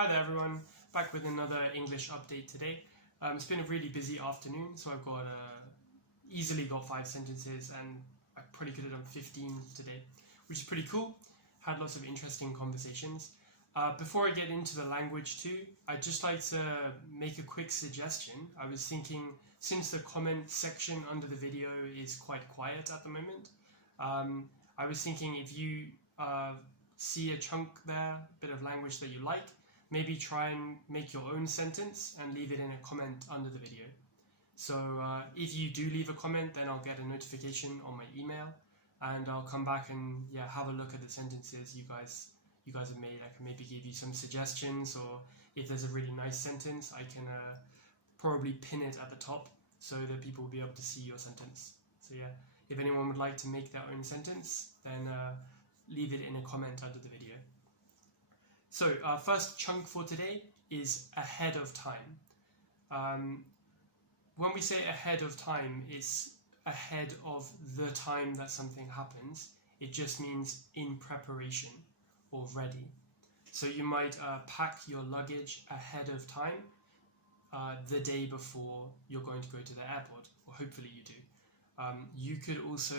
Hi there everyone, back with another English update today. It's been a really busy afternoon, so I've got easily got 5 sentences and I probably could have done 15 today, which is pretty cool. Had lots of interesting conversations. Before I get into the language too, I'd just like to make a quick suggestion. I was thinking, since the comment section under the video is quite quiet at the moment, I was thinking if you see a chunk there, a bit of language that you like, maybe try and make your own sentence and leave it in a comment under the video. So if you do leave a comment, then I'll get a notification on my email and I'll come back and have a look at the sentences you guys have made. I can maybe give you some suggestions, or if there's a really nice sentence, I can probably pin it at the top so that people will be able to see your sentence. So if anyone would like to make their own sentence, then leave it in a comment under the video. So our first chunk for today is ahead of time. When we say ahead of time, it's ahead of the time that something happens. It just means in preparation or ready. So you might pack your luggage ahead of time the day before you're going to go to the airport, or hopefully you do. You could also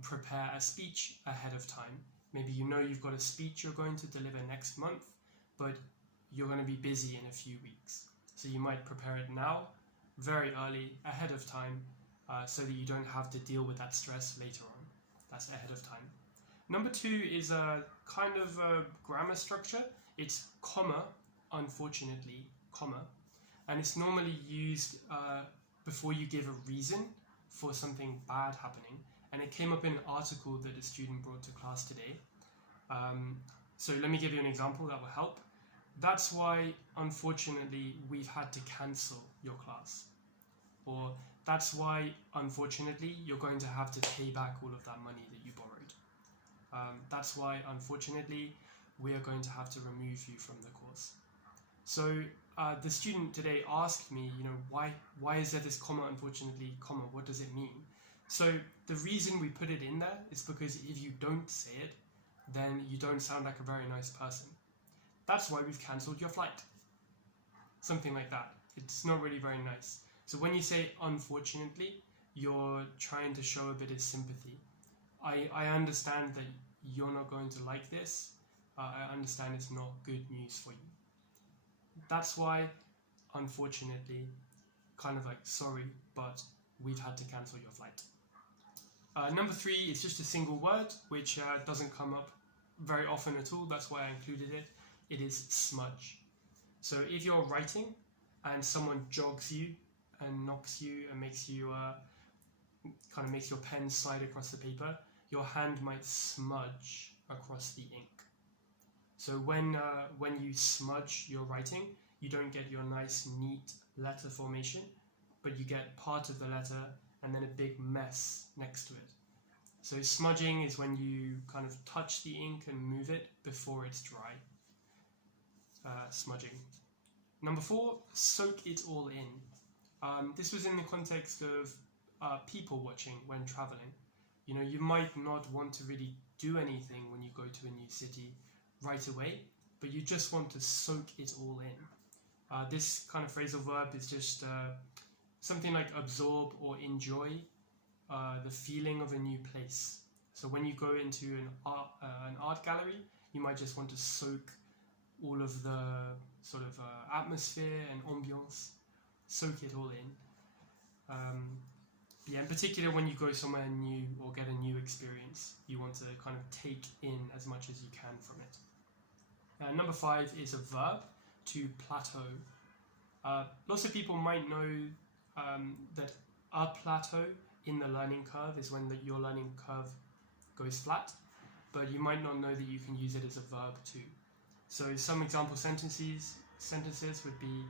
prepare a speech ahead of time. Maybe you know you've got a speech you're going to deliver next month, but you're going to be busy in a few weeks. So you might prepare it now, very early, ahead of time, so that you don't have to deal with that stress later on. That's ahead of time. Number 2 is a kind of a grammar structure. It's comma, unfortunately, comma, and it's normally used before you give a reason for something bad happening. And it came up in an article that a student brought to class today. So let me give you an example that will help. That's why, unfortunately, we've had to cancel your class. Or that's why, unfortunately, you're going to have to pay back all of that money that you borrowed. That's why, unfortunately, we are going to have to remove you from the course. So the student today asked me, why is there this comma, unfortunately, comma? What does it mean? So the reason we put it in there is because if you don't say it, then you don't sound like a very nice person. That's why we've cancelled your flight. Something like that. It's not really very nice. So when you say unfortunately, you're trying to show a bit of sympathy. I understand that you're not going to like this. I understand it's not good news for you. That's why, unfortunately, kind of like sorry, but we've had to cancel your flight. Number 3 is just a single word, which doesn't come up very often at all. That's why I included it. It is smudge. So if you're writing and someone jogs you and knocks you and makes you makes your pen slide across the paper, your hand might smudge across the ink. So when you smudge your writing, you don't get your nice neat letter formation, but you get part of the letter and then a big mess next to it. So smudging is when you kind of touch the ink and move it before it's dry. Smudging. Number 4, soak it all in. This was in the context of people watching when traveling. You might not want to really do anything when you go to a new city right away, but you just want to soak it all in. This kind of phrasal verb is just something like absorb or enjoy the feeling of a new place. So when you go into an art gallery, you might just want to soak all of the sort of atmosphere and ambience, soak it all in. In particular, when you go somewhere new or get a new experience, you want to kind of take in as much as you can from it. Number 5 is a verb, to plateau. Lots of people might know that a plateau in the learning curve is when your learning curve goes flat, but you might not know that you can use it as a verb too. So some example sentences would be,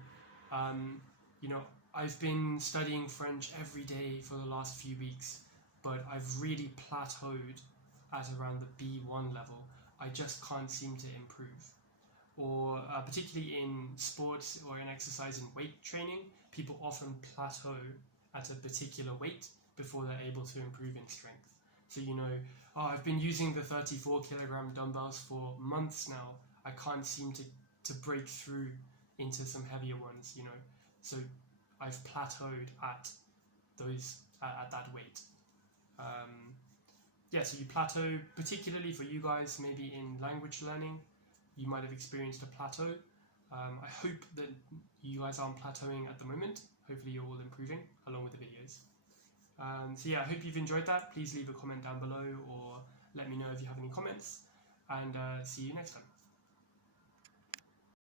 I've been studying French every day for the last few weeks, but I've really plateaued at around the B1 level. I just can't seem to improve. Or particularly in sports or in exercise and weight training, people often plateau at a particular weight before they're able to improve in strength. So I've been using the 34 kilogram dumbbells for months now. I can't seem to to break through into some heavier ones, you know. So I've plateaued at that weight. Yeah, so you plateau, particularly for you guys, maybe in language learning, you might have experienced a plateau. I hope that you guys aren't plateauing at the moment. Hopefully you're all improving along with the videos. So yeah, I hope you've enjoyed that. Please leave a comment down below or let me know if you have any comments, and see you next time.